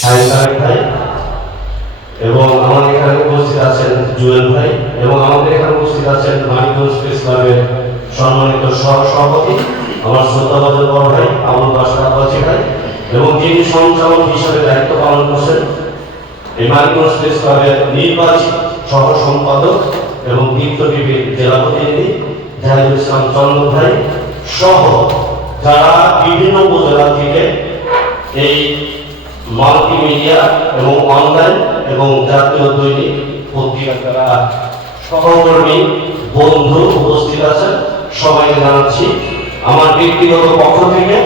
সাইন্সার ভাই এবং আমাদের এখানে উপস্থিত আছেন জুয়েল ভাই এবং আমাদের এখানে উপস্থিত আছেন মানিকগঞ্জ প্রেস সম্মানিত সহ সভাপতি আমার শ্রদ্ধাবাদের বড় ভাই আবুল বাসার আব্বাসী ভাই এবং যিনি সঞ্চালক হিসেবে দায়িত্ব পালন করছেন, এই মানিকগঞ্জ প্রেস ক্লাবের নির্বাচিত সহ সম্পাদক এবং দীপ্ত টিভির জেলা প্রতিনিধি জাহিদুল ইসলাম চন্দ্র ভাই সহ যারা বিভিন্ন উপজেলা থেকে এই মাল্টিমিডিয়া এবং অনলাইন এবং জাতীয় দৈনিক পত্রিকা সহকর্মী, বন্ধু উপস্থিত আছেন। সবাইকে জানাচ্ছি, আমার ব্যক্তিগত পক্ষ থেকে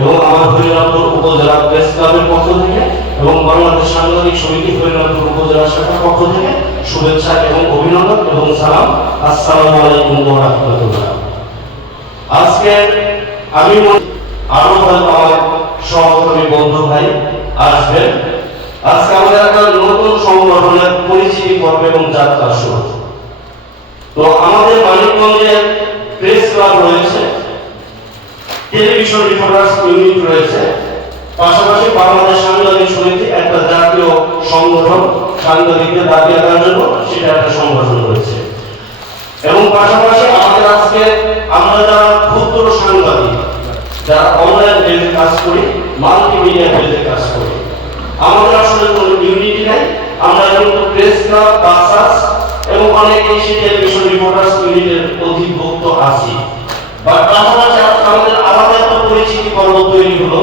এবং আমার হরিরামপুর উপজেলা প্রেস ক্লাবের পক্ষ থেকে এবং বাংলাদেশ সাংবাদিক সমিতি হরিরামপুর উপজেলা শাখার পক্ষ থেকে শুভেচ্ছা এবং অভিনন্দন এবং সালাম। আসসালামু আলাইকুম রাহমাতুল্লাহ। আজকে আমি আরও আমার সহকর্মী বন্ধু ভাই আসবেন আজকে আমাদের একটা নতুন সংগঠনের পরিচিতি পর্ব এবং যাত্রা শুরু। তো আমাদের মানিকগঞ্জে প্রেস ক্লাব রয়েছে, টেলিভিশন রিপোর্টার্স ইউনিট রয়েছে, পাশাপাশি বাংলাদেশ সাংবাদিক সমিতি একটা জাতীয় সংগঠন, সাংবাদিকদের দাবি আদায়ের জন্য সেটা একটা সংগঠন রয়েছে। এবং পাশাপাশি আমাদের আসলে কোনো ইউনিটি নাই। আমরা কিন্তু প্রেস ক্লাব বাসাস এবং অনেক এসে টেলিভিশন রিপোর্টার্স ইউনিটের অধিভুক্ত আছি। বা পাশাপাশি আমাদের আলাদা একটা পরিচিতি পর্ব তৈরি হলো।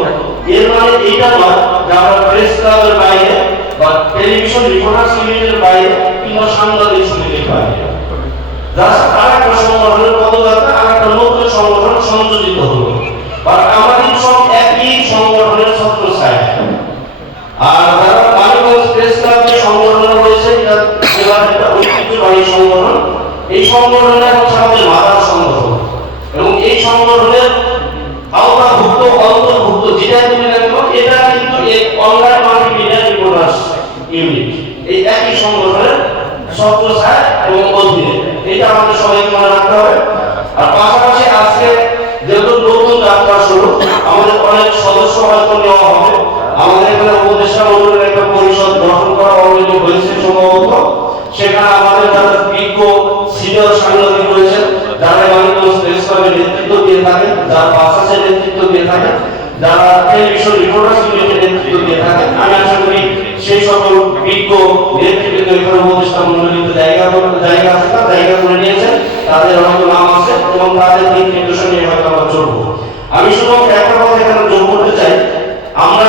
এর মানে এইটা নয় যে আমরা প্রেস ক্লাবের বাইরে বা টেলিভিশন রিপোর্টার্স ইউনিটের বাইরে কিংবা সাংবাদিক সমিতির বাইরে। জাস্ট আর যারা মানিকগঞ্জ যে সংগঠন রয়েছে জেলার একটা সংগঠন। এই সংগঠনটা হচ্ছে আমাদের মাদার সংগঠন। এবং এই সংগঠনের আওতাভুক্ত, অন্তর্ভুক্ত যেটা তুমি এটা কিন্তু এই অনলাইন মাল্টিমিডিয়া রিপোর্টার্স ইউনিট। এই একই সংগঠনের ছত্রছায়া এবং অধীনে। এটা আমাদের সবাইকে মনে রাখতে হবে। আর পাশাপাশি আজকে যেহেতু নতুন যাত্রা শুরু, আমাদের অনেক সদস্য হয়তো নেওয়া হবে। আমাদের এখানে উপদেষ্টা মন্ডলের একটা পরিষদ গঠন করা অলরেডি হয়েছে সম্ভবত। সেখানে আমাদের যারা বিজ্ঞ সিনিয়র সাংবাদিক রয়েছেন, যারা মানিকগঞ্জ প্রেস নেতৃত্ব দিয়ে থাকেন, যারা বাসাসের নেতৃত্ব দিয়ে থাকেন, যারা টেলিভিশন রিপোর্টার্স ইউনিটের নেতৃত্ব দিয়ে থাকেন, আমি আশা করি সেই সকল বিজ্ঞ নেতৃত্ব এখানে উপদেষ্টা মন্ডলীতে জায়গা জায়গা আছে তার জায়গা করে নিয়েছেন। তাদের হয়তো নাম আছে এবং তাদের দিক নির্দেশনা হয়তো আমরা চলবো। আমি শুধু একটা কথা এখানে যোগ করতে চাই। আমরা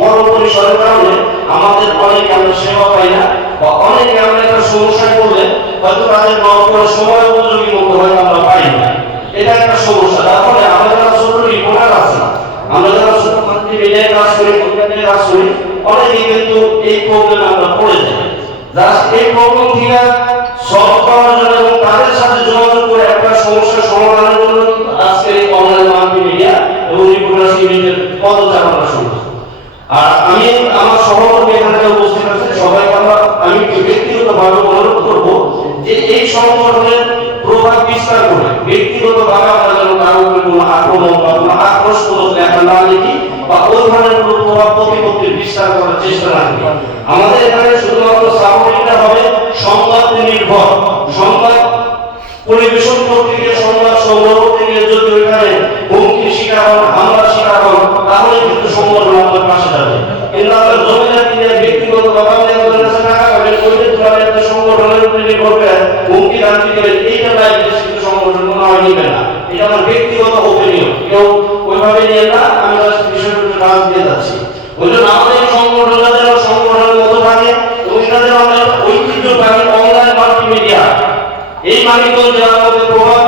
বড় পরিসরের কারণে আমাদের অনেক আমরা সেবা পাই না, বা অনেকে আমরা একটা সমস্যায় পড়লে হয়তো তাদের নক করে সময় উপযোগী মতো হয়তো আমরা পাই না। এটা একটা সমস্যা। তার ফলে আমরা যারা ছোট রিপোর্টার আছে, আমরা যারা ছোট মান্থলি মিডিয়ায় কাজ করি কলকাতায় কাজ করি, অনেকেই কিন্তু এই প্রবলেমে আমরা পড়ে যাই। জাস্ট এই প্রবলেম থেকে সলভ আমি আমার সহকর্মী এখানে উপস্থিত আছে, সবাইকে আমরা আমি ব্যক্তিগতভাবে অনুরোধ করব যে এই সংগঠনের প্রভাব বিস্তার করে, ব্যক্তিগতভাবে আমরা যেন কারোর উপরে কোনো আক্রমণ বা কোনো আক্রোশমূলক লেখা না লিখি বা ওই ধরনের কোনো প্রভাব প্রতিপত্তির বিস্তার করার চেষ্টা না করি। আমাদের এখানে শুধুমাত্র সামগ্রিকটা হবে সংবাদ নির্ভর, সংবাদ পরিবেশন করতে গিয়ে, সংবাদ সংগ্রহ করতে গিয়ে যদি ওইখানে হুমকির শিকার হন, হামলার শিকার হন তাহলে কিন্তু সংগঠন আমাদের পাশে যাবে ওইটা সংগঠনের উপরে নির্ভর করে হুমকি দাঁড়ি দেবেন এইটা কিন্তু সংগঠন কোনো হয় নিবে না। এটা আমার ব্যক্তিগত ওপিনিয়ন কেউ ওইভাবে নিয়ে না, আমি জাস্ট বিষয়টা কাজ দিয়ে যাচ্ছি। ওই জন্য আমাদের এই সংগঠনটা যেন সংগঠনের মতো থাকে, এবং এটা যেন আমরা ঐতিহ্যবাহী অনলাইন মাল্টিমিডিয়া এই মানিকগঞ্জ জেলার মধ্যে প্রভাব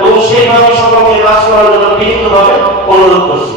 এবং সেইভাবে সকলকে কাজ করার জন্য বিভিন্নভাবে অনুরোধ করছি।